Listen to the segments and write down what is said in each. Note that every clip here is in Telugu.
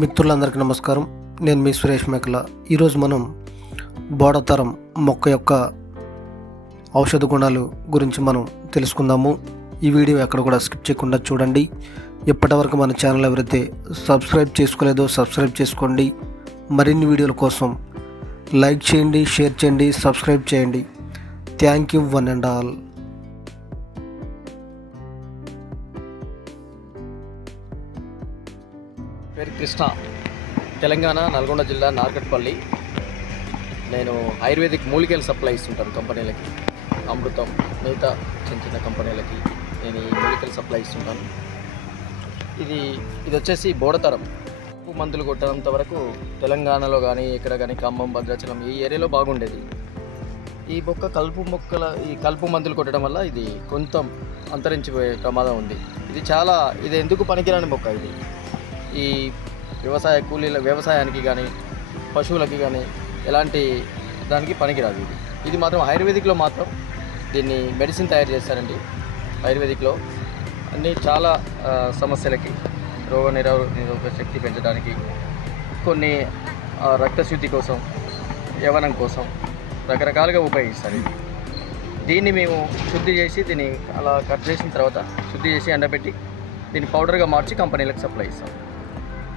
మిత్రులందరికీ నమస్కారం. నేను మీ సురేష్ మేకల. ఈరోజు మనం బోడతరం మొక్క యొక్క ఔషధ గుణాలు గురించి మనం తెలుసుకుందాము. ఈ వీడియో ఎక్కడ కూడా స్కిప్ చేయకుండా చూడండి. ఇప్పటివరకు మన ఛానల్ ఎవరైతే సబ్స్క్రైబ్ చేసుకోలేదో సబ్స్క్రైబ్ చేసుకోండి. మరిన్ని వీడియోల కోసం లైక్ చేయండి, షేర్ చేయండి, సబ్స్క్రైబ్ చేయండి. Thank you one and all. పేరు కృష్ణ, తెలంగాణ నల్గొండ జిల్లా నార్కట్పల్లి. నేను ఆయుర్వేదిక్ మూలికలు సప్లై ఇస్తుంటాను కంపెనీలకి, అమృతం మిగతా చిన్న చిన్న కంపెనీలకి నేను ఈ మూలికలు సప్లై ఇస్తుంటాను. ఇది వచ్చేసి బోడతరం. మందులు కొట్టడంత వరకు తెలంగాణలో కానీ ఎక్కడ కానీ ఖమ్మం, భద్రాచలం ఈ ఏరియాలో బాగుండేది. ఈ కలుపు మందులు కొట్టడం వల్ల ఇది కొంచెం అంతరించిపోయే ప్రమాదం ఉంది. ఇది ఎందుకు పనికిరాని మొక్క. ఇది ఈ వ్యవసాయానికి కానీ పశువులకి కానీ ఎలాంటి దానికి పనికిరాదు. ఇది మాత్రం ఆయుర్వేదిక్లో మాత్రం దీన్ని మెడిసిన్ తయారు చేస్తారండి. ఆయుర్వేదిక్లో అన్నీ చాలా సమస్యలకి, రోగ నిరోధక శక్తి పెంచడానికి, కొన్ని రక్తశుద్ధి కోసం, యవ్వనం కోసం రకరకాలుగా ఉపయోగిస్తారు. దీన్ని మేము శుద్ధి చేసి దీన్ని అలా కట్ చేసిన తర్వాత శుద్ధి చేసి ఎండబెట్టి దీన్ని పౌడర్గా మార్చి కంపెనీలకు సప్లై ఇస్తాం.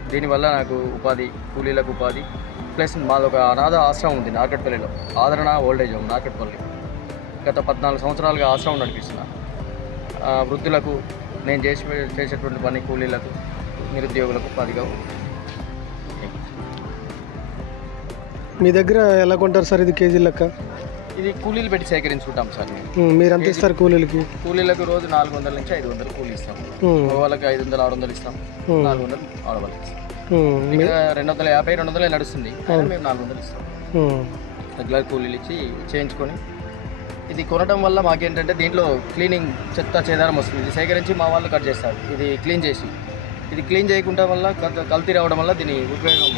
దీనివల్ల నాకు ఉపాధి, కూలీలకు ఉపాధి, ప్లస్ మాదొక అనాథ ఆశ్రమం ఉంది నార్కట్పల్లిలో, ఆదరణ ఓల్డేజ్ హోమ్ నార్కట్పల్లి. గత 14 సంవత్సరాలుగా ఆశ్రమం నడిపిస్తున్నా. వృద్ధులకు నేను చేసేటువంటి పని కూలీలకు, నిరుద్యోగులకు ఉపాధిగా ఉంది. మీ దగ్గర ఎలా కొంటారు సార్? ఇది కేజీ లెక్క? ఇది కూలీలు పెట్టి సేకరించుకుంటాం సార్. మీరు ఎంత ఇస్తారు కూలీలకి? కూలీలకు రోజు 400 నుంచి 500 కూలీ ఇస్తాం. వాళ్ళకి 500, 600 ఇస్తాం. 400 ఆడవాళ్ళకి ఇస్తాం. 250, 200 నడుస్తుంది. మేము 400 ఇస్తాం. రెగ్యులర్ కూలీలు ఇచ్చి చేయించుకొని ఇది కొనడం వల్ల మాకేంటంటే దీంట్లో క్లీనింగ్, చెత్త చేదారం వస్తుంది. ఇది సేకరించి మా వాళ్ళు కట్ చేస్తారు. ఇది క్లీన్ చేయకుండా వల్ల కల్తీ రావడం వల్ల దీని ఉపయోగం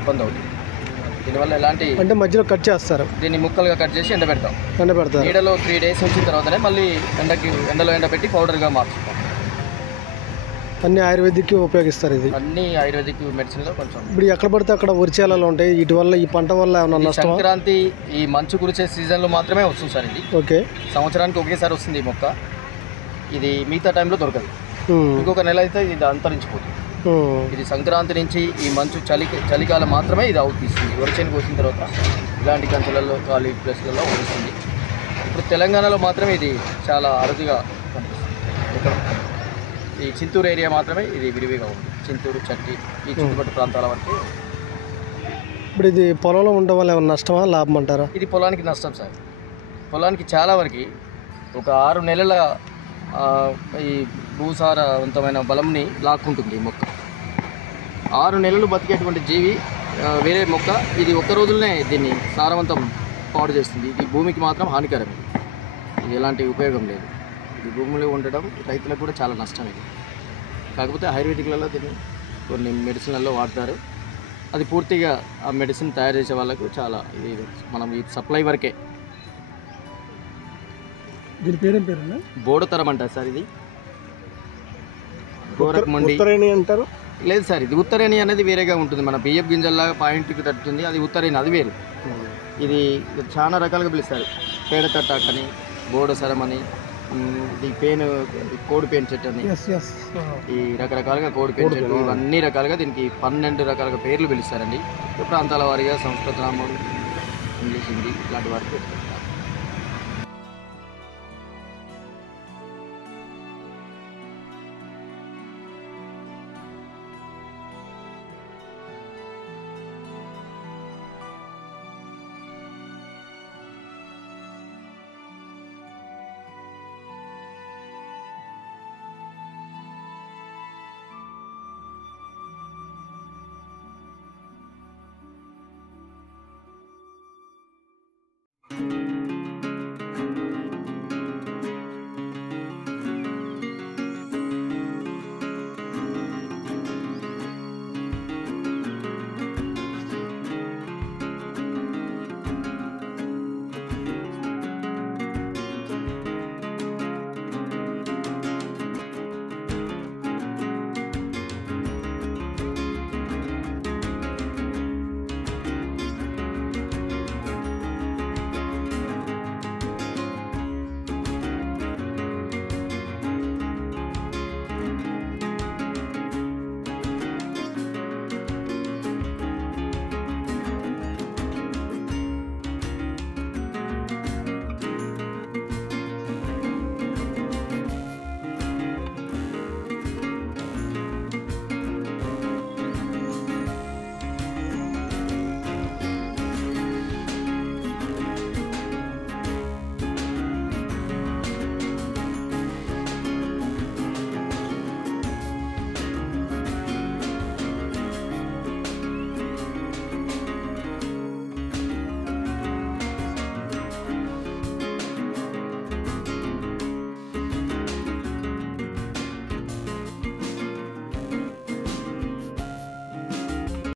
ఇబ్బంది అవుతుంది. దీనివల్ల ఎలాంటి అంటే మధ్యలో కట్ చేస్తారు. దీన్ని ముక్కలుగా కట్ చేసి ఎండబెడతాం. నీడలో 3 days వచ్చిన తర్వాతనే మళ్ళీ ఎండలో ఎండబెట్టి పౌడర్గా మార్చుతాం. అన్ని ఆయుర్వేదిక్ ఉపయోగిస్తారు. ఇది అన్ని ఆయుర్వేదిక్ మెడిసిన్లో కొంచెం. ఇప్పుడు ఎక్కడ పడితే అక్కడ వరిచేలలో ఉంటాయి. వీటి వల్ల, ఈ పంట వల్ల ఏమన్నా నష్టం? సంక్రాంతి ఈ మంచు కురిసే సీజన్లో మాత్రమే వస్తుంది సార్. ఇది ఓకే, సంవత్సరానికి ఒకేసారి వస్తుంది ఈ మొక్క. ఇది మిగతా టైంలో దొరకదు. ఇంకొక నెల అయితే ఇది అంతరించిపోతుంది. ఇది సంక్రాంతి నుంచి ఈ మంచు చలికాలం మాత్రమే ఇది అవుతుంది. వరిచేనికి వచ్చిన తర్వాత ఇలాంటి కంచెలలో, ఖాళీ ప్లేస్లలో వస్తుంది. ఇప్పుడు తెలంగాణలో మాత్రమే ఇది చాలా అరుదుగా కనిపిస్తుంది. ఇక్కడ ఈ చింతూరు ఏరియా మాత్రమే ఇది విరివిగా ఉంది. చింతూరు, చట్టి ఈ చుట్టుపక్కల ప్రాంతాల వరకు. ఇప్పుడు ఇది పొలంలో ఉండడం వల్ల ఏమైనా నష్టమా, లాభం అంటారా? ఇది పొలానికి నష్టం సార్. పొలానికి చాలా వరకు ఒక 6 నెలల ఈ భూసారవంతమైన బలంని లాక్కుంటుంది ఈ మొక్క. 6 నెలలు బతికేటువంటి జీవి వేరే మొక్క. ఇది ఒక్క రోజులనే దీన్ని సారవంతం పాడు చేస్తుంది. ఇది భూమికి మాత్రం హానికరం. ఇది ఎలాంటి ఉపయోగం లేదు. ఇది భూమిలో ఉండడం రైతులకు కూడా చాలా నష్టం. ఇది కాకపోతే ఆయుర్వేదిక్లలో దీన్ని కొన్ని మెడిసిన్లలో వాడతారు. అది పూర్తిగా ఆ మెడిసిన్ తయారు చేసే వాళ్ళకు చాలా ఇది మనం ఈ సప్లై వరకే. దీని పేరేం పేరు? బోడతరం అంటారు సార్. ఇది గోరఖ్మండి అంటారు. లేదు సార్, ఇది ఉత్తరేణి అనేది వేరేగా ఉంటుంది. మన బియ్యపు గింజల్లాగా పాయింట్కి తట్టుతుంది. అది ఉత్తరేణి, అది వేరు. ఇది చాలా రకాలుగా పిలుస్తారు. పేడతట్టాకని, బోడసరం అని, ఇది కోడి పేను చెట్టు అని, ఈ రకరకాలుగా కోడి పేను చెట్టు, ఇవన్నీ రకాలుగా దీనికి 12 రకాలుగా పేర్లు పిలుస్తారండి. ప్రాంతాల వారీగా సంస్కృత నామం, ఇంగ్లీష్, హిందీ ఇలాంటి వారికి